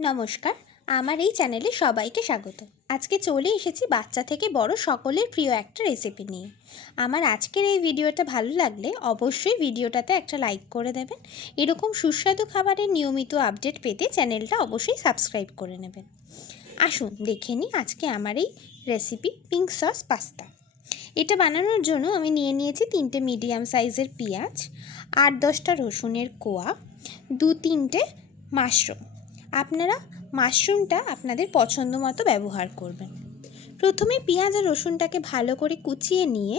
নমস্কার, আমার এই চ্যানেলে সবাইকে স্বাগত। আজকে চলে এসেছি বাচ্চা থেকে বড় সকলের প্রিয় একটা রেসিপি নিয়ে। আমার আজকের এই ভিডিওটা ভালো লাগলে অবশ্যই ভিডিওটাতে একটা লাইক করে দেবেন। এরকম সুস্বাদু খাবারের নিয়মিত আপডেট পেতে চ্যানেলটা অবশ্যই সাবস্ক্রাইব করে নেবেন। আসুন দেখে নিই আজকে আমার এই রেসিপি পিঙ্ক সস পাস্তা। এটা বানানোর জন্য আমি নিয়ে নিয়েছি 3টে মিডিয়াম সাইজের পেঁয়াজ, 8-10টা রসুনের কোয়া, 2-3টে মাশরুম। আপনারা মাশরুমটা আপনাদের পছন্দ মতো ব্যবহার করবেন। প্রথমে পেঁয়াজ আর রসুনটাকে ভালো করে কুচিয়ে নিয়ে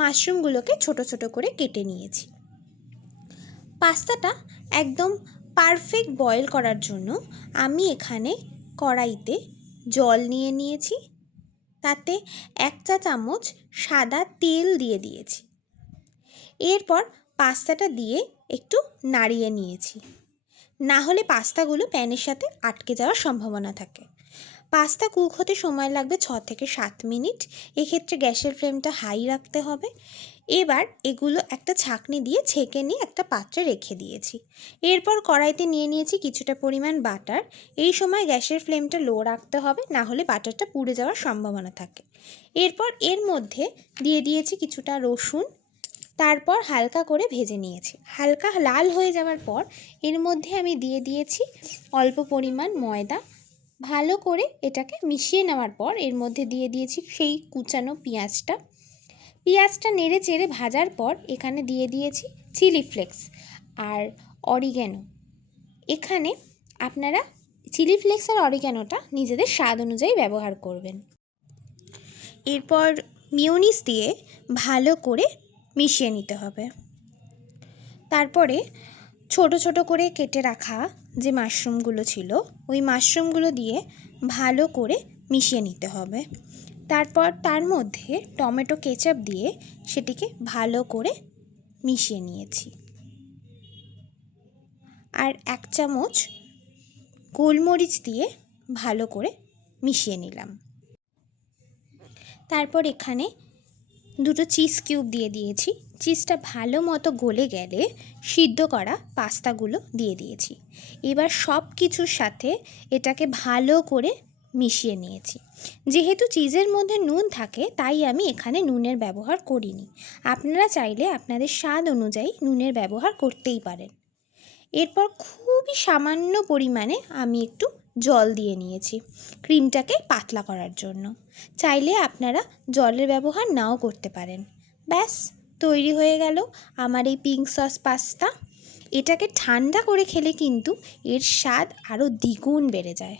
মাশরুমগুলোকে ছোট ছোট করে কেটে নিয়েছি। পাস্তাটা একদম পারফেক্ট বয়েল করার জন্য আমি এখানে কড়াইতে জল নিয়ে নিয়েছি, তাতে 1 চা চামচ সাদা তেল দিয়ে দিয়েছি। এরপর পাস্তাটা দিয়ে একটু নাড়িয়ে নিয়েছি, না হলে পাস্তাগুলো প্যানের সাথে আটকে যাওয়ার সম্ভাবনা থাকে। পাস্তা কুক হতে সময় লাগবে 6 থেকে 7 মিনিট। এক্ষেত্রে গ্যাসের ফ্লেমটা হাই রাখতে হবে। এবার এগুলো একটা ছাঁকনি দিয়ে ছেঁকে নিয়ে একটা পাত্রে রেখে দিয়েছি। এরপর কড়াইতে নিয়ে নিয়েছি কিছুটা পরিমাণ বাটার। এই সময় গ্যাসের ফ্লেমটা লো রাখতে হবে, না হলে বাটারটা পুড়ে যাওয়ার সম্ভাবনা থাকে। এরপর এর মধ্যে দিয়ে দিয়েছি কিছুটা রসুন, তারপর হালকা করে ভেজে নিয়েছি। হালকা লাল হয়ে যাওয়ার পর এর মধ্যে আমি দিয়ে দিয়েছি অল্প পরিমাণ ময়দা। ভালো করে এটাকে মিশিয়ে নেওয়ার পর এর মধ্যে দিয়ে দিয়েছি সেই কুচানো পেঁয়াজটা নেড়ে চেড়ে ভাজার পর এখানে দিয়ে দিয়েছি চিলি ফ্লেক্স আর অরিগ্যানো। এখানে আপনারা চিলি ফ্লেক্স আর অরিগ্যানোটা নিজেদের স্বাদ অনুযায়ী ব্যবহার করবেন। এরপর মিয়োনিজ দিয়ে ভালো করে মিশিয়ে নিতে হবে। তারপরে ছোট ছোট করে কেটে রাখা যে মাশরুমগুলো ছিল ওই মাশরুমগুলো দিয়ে ভালো করে মিশিয়ে নিতে হবে। তারপর তার মধ্যে টমেটো কেচাপ দিয়ে সেটিকে ভালো করে মিশিয়ে নিয়েছি। আর 1 চামচ গোলমরিচ দিয়ে ভালো করে মিশিয়ে নিলাম। তারপর এখানে 2টো চিজ কিউব দিয়ে দিয়েছি। চিজটা ভালো মতো গলে গেলে সিদ্ধ করা পাস্তাগুলো দিয়ে দিয়েছি। এবার সব কিছুর সাথে এটাকে ভালো করে মিশিয়ে নিয়েছি। যেহেতু চিজের মধ্যে নুন থাকে তাই আমি এখানে নুনের ব্যবহার করিনি। আপনারা চাইলে আপনাদের স্বাদ অনুযায়ী নুনের ব্যবহার করতেই পারেন। এরপর খুবই সামান্য পরিমাণে আমি একটু জল দিয়ে নিয়েছি ক্রিমটাকে পাতলা করার জন্য। চাইলে আপনারা জলের ব্যবহার নাও করতে পারেন। ব্যাস তৈরি হয়ে গেল আমার এই পিঙ্ক সস পাস্তা। এটাকে ঠান্ডা করে খেলে কিন্তু এর স্বাদ আরও দ্বিগুণ বেড়ে যায়।